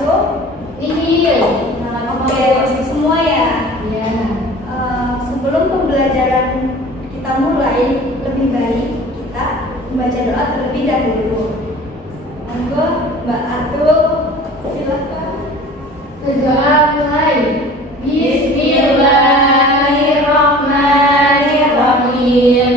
masuk? Nihil. Oke, masuk semua ya. Ya. Sebelum pembelajaran kita mulai, lebih baik kita membaca doa terlebih dahulu. Monggo Mbak Atul, silakan. Doa mulai. Bismillahirrahmanirrahim.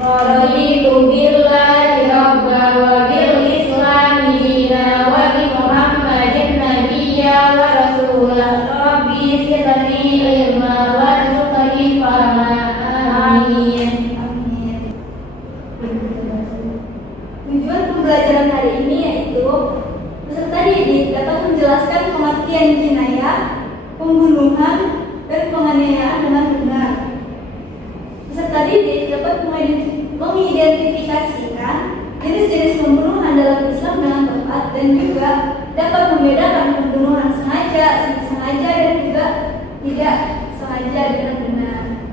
Raditu billahi rabba wa bil islami dina wa bi Muhammadin nabiyya wa rasulah. Rabbi zidni ilma warzuqni fahma. Amin. Amin. Tujuan pembelajaran hari ini yaitu peserta didik dapat menjelaskan kematian jinayah, pembunuhan, dan penganiayaan dengan benar. Peserta didik dapat mengidentifikasikan jenis-jenis pembunuhan dalam Islam dengan tepat dan juga dapat membedakan pembunuhan sengaja, sengaja, dan juga tidak sengaja dengan benar.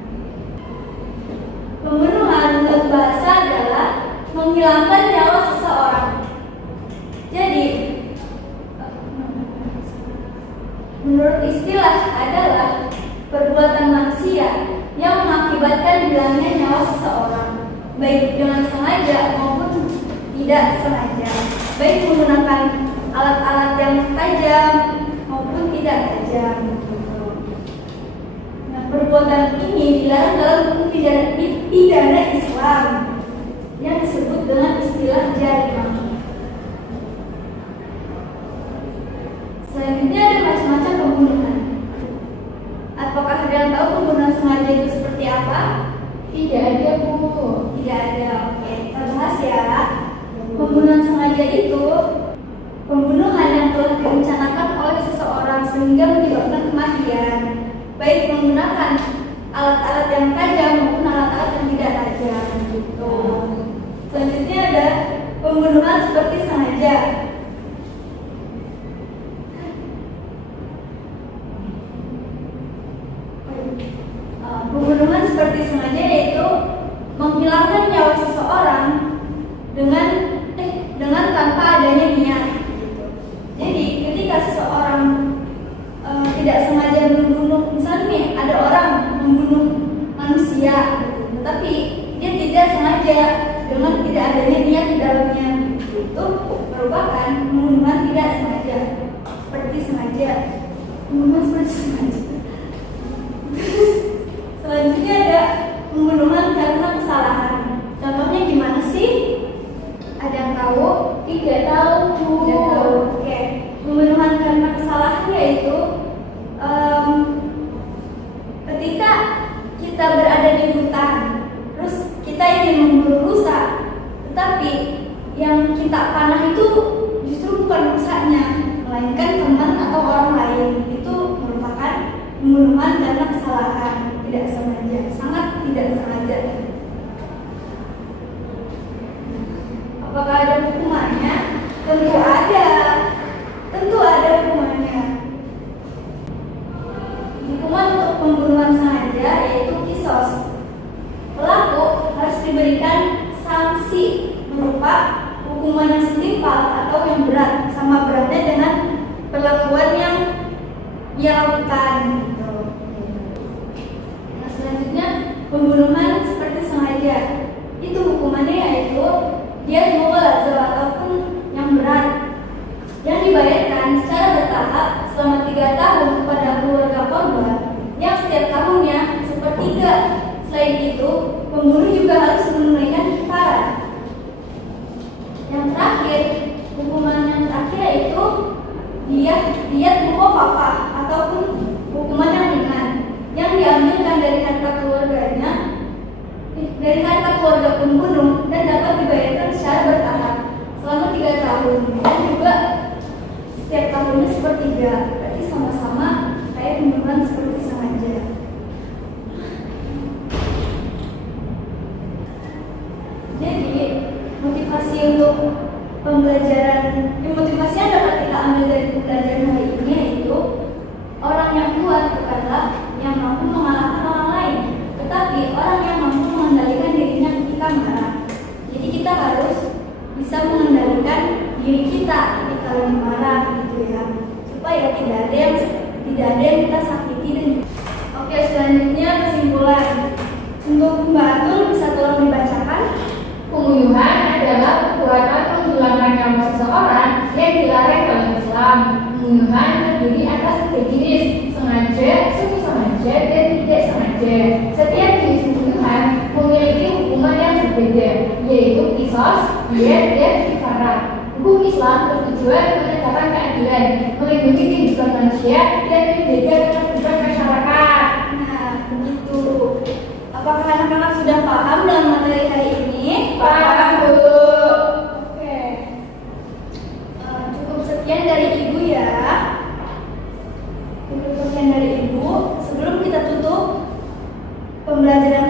Pembunuhan menurut bahasa adalah menghilangkan nyawa seseorang. Jadi, menurut istilah adalah perbuatan manusia yang mengakibatkan hilangnya nyawa seseorang, baik dengan sengaja maupun tidak sengaja, baik menggunakan alat-alat yang tajam maupun tidak tajam. Nah, perbuatan ini dilarang dalam hukum pidana Islam yang disebut dengan istilah jarimah. Selanjutnya ada macam-macam pembunuhan. Apakah ada yang tahu pembunuhan sengaja itu seperti apa? Tidak ada, Bu. Tidak ada. Oke, kita bahas ya. Pembunuhan sengaja itu pembunuhan yang telah direncanakan oleh seseorang sehingga menyebabkan kematian, baik menggunakan alat-alat yang tajam maupun alat-alat yang tidak tajam. Gitu. Selanjutnya ada pembunuhan seperti sengaja. Pembunuhan seperti sengaja yaitu menghilangkan nyawa seseorang dengan tanpa adanya niat. Gitu. Jadi ketika seseorang tidak sengaja membunuh, misalnya nih ada orang membunuh manusia, gitu, tetapi dia tidak sengaja dengan tidak adanya niat di dalamnya, itu merupakan pembunuhan tidak sengaja. Seperti sengaja, pembunuhan seperti sengaja. Selanjutnya ada pembunuhan karena kesalahan. Contohnya gimana sih? Ada yang tahu? Tidak tahu, Bu. Tidak tahu. Oke. Pembunuhan karena kesalahan yaitu ketika kita berada di hutan, terus kita ingin memburu rusa, tetapi yang kita panah itu justru bukan rusanya, melainkan teman atau orang lain. Itu merupakan pembunuhan karena kesalahan, tidak sengaja, sangat tidak sengaja. Apakah ada hukumannya? Tentu ada. Tentu ada hukumannya. Hukuman untuk pembunuhan sengaja yaitu kisos. Pelaku harus diberikan sanksi berupa hukuman yang setimpal atau yang berat, sama beratnya dengan perlakuan yang ia lakukan. Nah, selanjutnya pembunuhan seperti sengaja. Itu hukumannya yaitu dia mughallazah ataupun yang berat, yang dibayarkan secara bertahap selama 3 tahun kepada keluarga korban yang setiap tahunnya sepertiga. Selain itu, pembunuh juga harus menunaikan kafarat. Yang terakhir, hukuman yang terakhir yaitu diyat mukhafafah ataupun hukuman yang ringan yang diambilkan dari harta keluarganya, dari harta keluarga pembunuh, dan dapat dibayarkan secara bertahap selama 3 tahun dan juga setiap tahunnya sepertiga. Berarti sama-sama kayak pembunuhan seperti sengaja. Jadi motivasi untuk motivasi yang dapat kita ambil dari pembelajaran hari ini yaitu orang yang kuat bukanlah yang mampu mengalahkan orang lain, tetapi orang yang mampu mengendalikan dirinya ketika marah. Jadi kita harus bisa mengendalikan diri kita ketika lagi marah, gitu ya. ya tidak ada yang kita sakiti dan oke, selanjutnya kesimpulan. Untuk Mbak Atul bisa tolong dibacakan? Pembunuhan adalah perbuatan menghilangkan nyawa seseorang yang dilarang dalam Islam. Pembunuhan terdiri atas tiga jenis: sengaja, semi sengaja, dan tidak sengaja. Setiap jenis pembunuhan memiliki hukuman yang berbeda, yaitu qisas, diyat, dan kafarat. Hukum Islam bertujuan menegakkan keadilan, melindungi kehidupan manusia, dan menjaga ketertiban masyarakat. Nah, begitu. Apakah anak-anak sudah paham dalam materi hari ini? Paham, Bu. Oke. Cukup sekian dari Ibu ya. Cukup sekian dari Ibu. Sebelum kita tutup pembelajaran